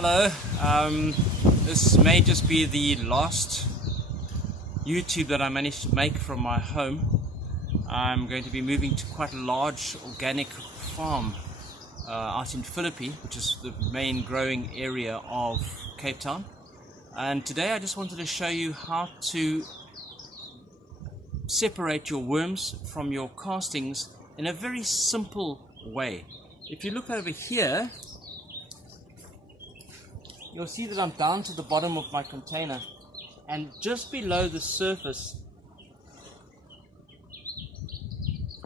Hello, this may just be the last YouTube that I managed to make from my home. I'm going to be moving to quite a large organic farm out in Philippi, which is the main growing area of Cape Town. And today I just wanted to show you how to separate your worms from your castings in a very simple way. If you look over here, you'll see that I'm down to the bottom of my container, and just below the surface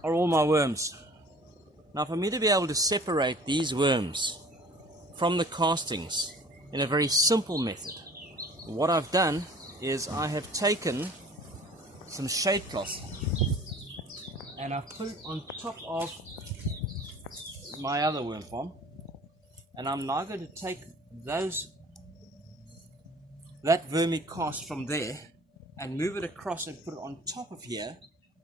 are all my worms. Now, for me to be able to separate these worms from the castings in a very simple method, what I've done is I have taken some shade cloth and I've put it on top of my other worm farm, and I'm now going to take that vermicast from there and move it across and put it on top of here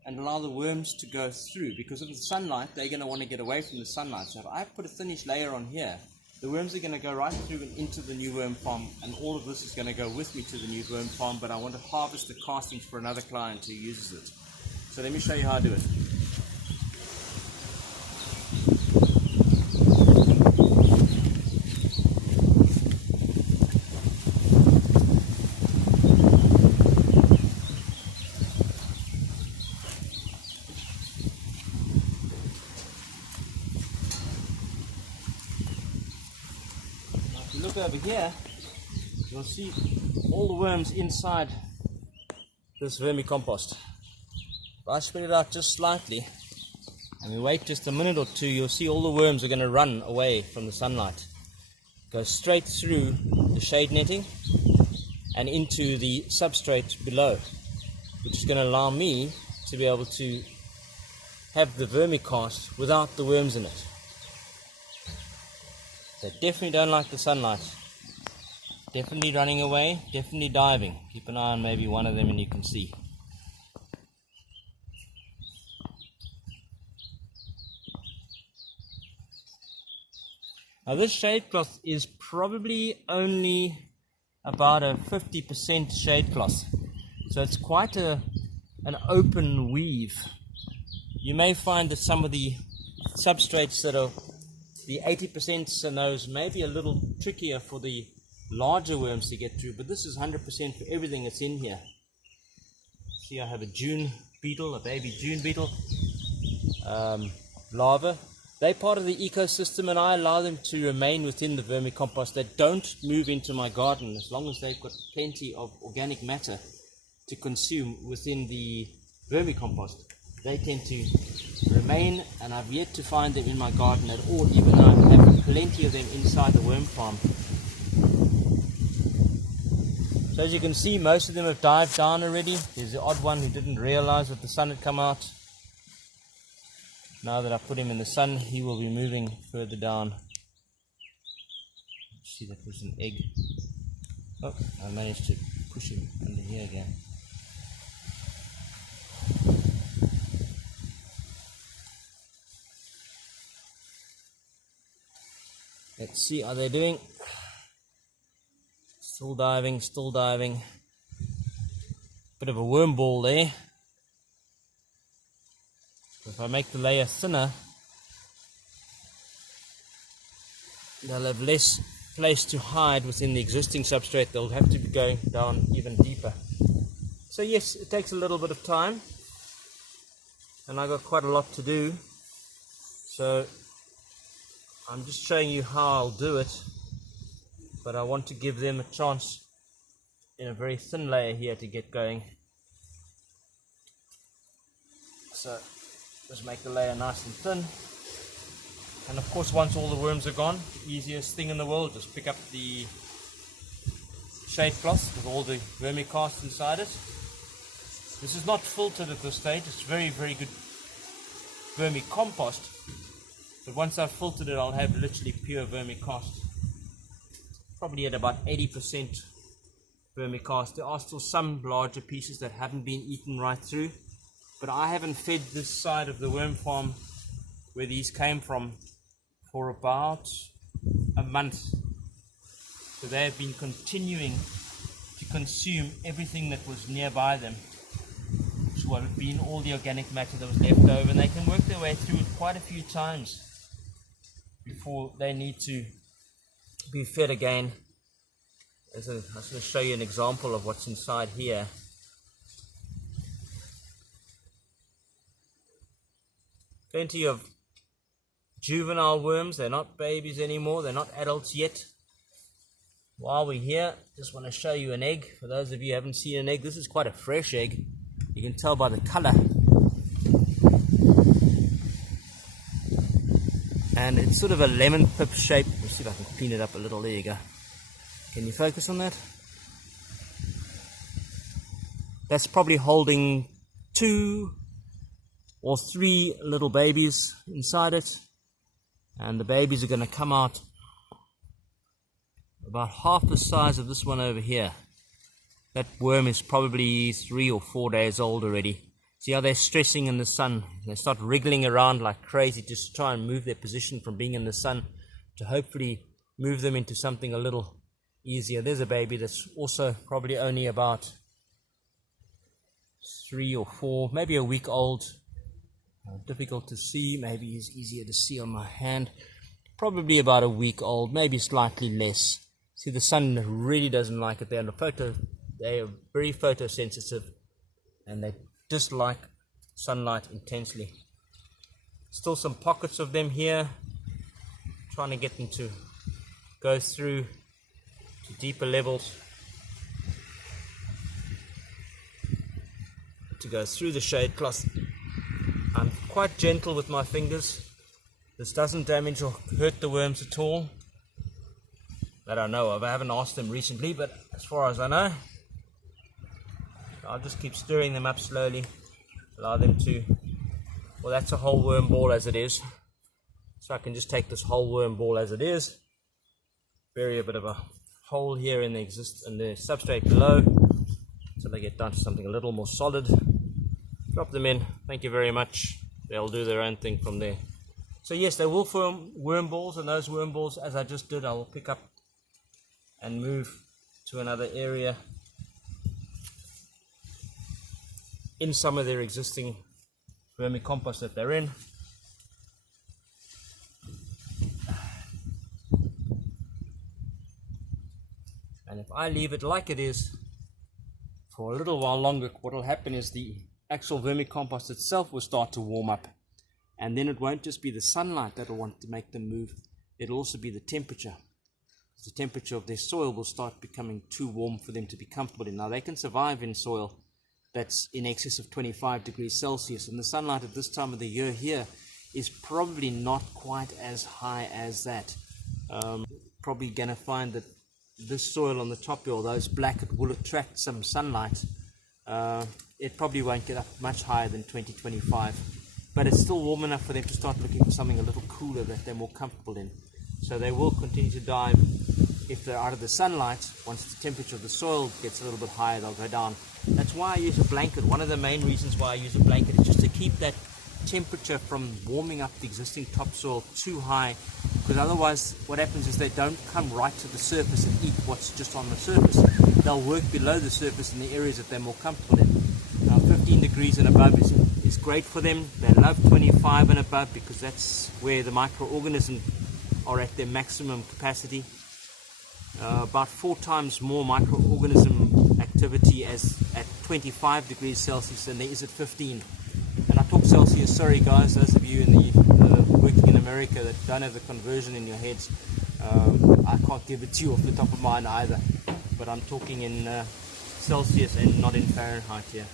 and allow the worms to go through, because of the sunlight they're going to want to get away from the sunlight. So if I put a thinnish layer on here, the worms are going to go right through and into the new worm farm, and all of this is going to go with me to the new worm farm, but I want to harvest the castings for another client who uses it. So let me show you how I do it. Look over here, you'll see all the worms inside this vermicompost. If I spread it out just slightly and we wait just a minute or two, you'll see all the worms are going to run away from the sunlight, go straight through the shade netting and into the substrate below, which is going to allow me to be able to have the vermicast without the worms in it. They definitely don't like the sunlight. Definitely running away, definitely diving. Keep an eye on maybe one of them and you can see. Now this shade cloth is probably only about a 50% shade cloth. So it's quite an open weave. You may find that some of the substrates that are the 80% and those may be a little trickier for the larger worms to get through, but this is 100% for everything that's in here. See, I have a June beetle, a baby June beetle larva. They're part of the ecosystem, and I allow them to remain within the vermicompost. They don't move into my garden as long as they've got plenty of organic matter to consume within the vermicompost. They tend to remain, and I've yet to find them in my garden at all, even though I have plenty of them inside the worm farm. So as you can see, most of them have dived down already. There's the odd one who didn't realize that the sun had come out. Now that I put him in the sun, he will be moving further down. See, that was an egg. Oh, I managed to push him under here again. Let's see how they're doing. Still diving, still diving. Bit of a worm ball there. If I make the layer thinner, they'll have less place to hide within the existing substrate. They'll have to be going down even deeper. So yes, it takes a little bit of time, and I've got quite a lot to do. So I'm just showing you how I'll do it, but I want to give them a chance in a very thin layer here to get going. So just make the layer nice and thin, and of course once all the worms are gone, easiest thing in the world, just pick up the shade cloth with all the vermicast inside it. This is not filtered at this stage, it's very good vermicompost. But once I've filtered it, I'll have literally pure vermicast. Probably at about 80% vermicast. There are still some larger pieces that haven't been eaten right through, but I haven't fed this side of the worm farm where these came from for about a month. So they have been continuing to consume everything that was nearby them, which would have been all the organic matter that was left over, and they can work their way through it quite a few times before they need to be fed again. I'm going to show you an example of what's inside here. Plenty of juvenile worms. They're not babies anymore, they're not adults yet. While we're here, just want to show you an egg. For those of you who haven't seen an egg, this is quite a fresh egg. You can tell by the color. And it's sort of a lemon pip shape. Let's see if I can clean it up a little. There you go. Can you focus on that? That's probably holding 2 or 3 little babies inside it. And the babies are going to come out about half the size of this one over here. That worm is probably 3 or 4 days old already. See how they're stressing in the sun? They start wriggling around like crazy just to try and move their position from being in the sun to hopefully move them into something a little easier. There's a baby that's also probably only about 3 or 4, maybe a week old. Difficult to see, maybe it's easier to see on my hand. Probably about a week old, maybe slightly less. See, the sun really doesn't like it. They are very photosensitive and they dislike sunlight intensely. Still some pockets of them here, trying to get them to go through to deeper levels, to go through the shade cloth. I'm quite gentle with my fingers. This doesn't damage or hurt the worms at all, that I know of. I haven't asked them recently, but as far as I know, I'll just keep stirring them up slowly, allow them to, well, that's a whole worm ball as it is. So I can just take this whole worm ball as it is, bury a bit of a hole here in the substrate below until they get down to something a little more solid. Drop them in. Thank you very much. They'll do their own thing from there. So yes, they will form worm balls, and those worm balls, as I just did, I will pick up and move to another area in some of their existing vermicompost that they're in. And if I leave it like it is for a little while longer, what will happen is the actual vermicompost itself will start to warm up, and then it won't just be the sunlight that will want to make them move, it'll also be the temperature. The temperature of their soil will start becoming too warm for them to be comfortable in. Now they can survive in soil that's in excess of 25 degrees Celsius, and the sunlight at this time of the year here is probably not quite as high as that. Probably gonna find that this soil on the top here, although it's black, it will attract some sunlight. It probably won't get up much higher than 20-25, but it's still warm enough for them to start looking for something a little cooler that they're more comfortable in. So they will continue to dive if they're out of the sunlight. Once the temperature of the soil gets a little bit higher, they'll go down. That's why I use a blanket. One of the main reasons why I use a blanket is just to keep that temperature from warming up the existing topsoil too high, because otherwise what happens is they don't come right to the surface and eat what's just on the surface. They'll work below the surface in the areas that they're more comfortable in. 15 degrees and above is great for them. They love 25 and above because that's where the microorganisms are at their maximum capacity. About 4 times more microorganism activity as at 25 degrees Celsius than there is at 15. And I talk Celsius, sorry guys, those of you working in America that don't have the conversion in your heads, I can't give it to you off the top of mine either, but I'm talking in Celsius and not in Fahrenheit here.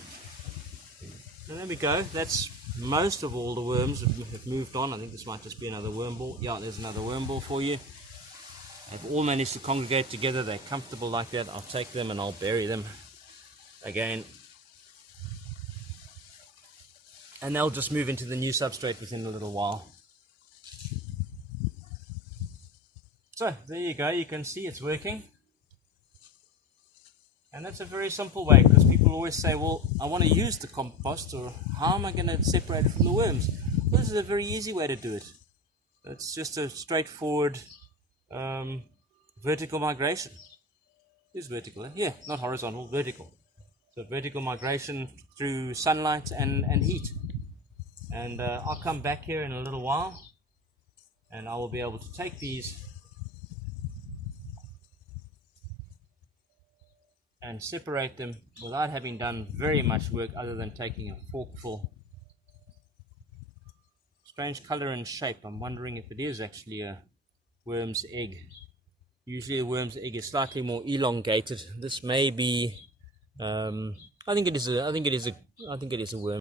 And there we go. That's most of all the worms have moved on. I think this might just be another worm ball. Yeah, there's another worm ball for you. They've all managed to congregate together. They're comfortable like that. I'll take them and I'll bury them again. And they'll just move into the new substrate within a little while. So there you go. You can see it's working. And that's a very simple way, because people always say, well, I want to use the compost, or how am I going to separate it from the worms? Well, this is a very easy way to do it. It's just a straightforward vertical migration. It is vertical, yeah, not horizontal, vertical. So vertical migration through sunlight and heat. And I'll come back here in a little while and I will be able to take these and separate them without having done very much work other than taking a forkful. Strange color and shape. I'm wondering if it is actually a worm's egg. Usually a worm's egg is slightly more elongated. This may be I think it is a worm.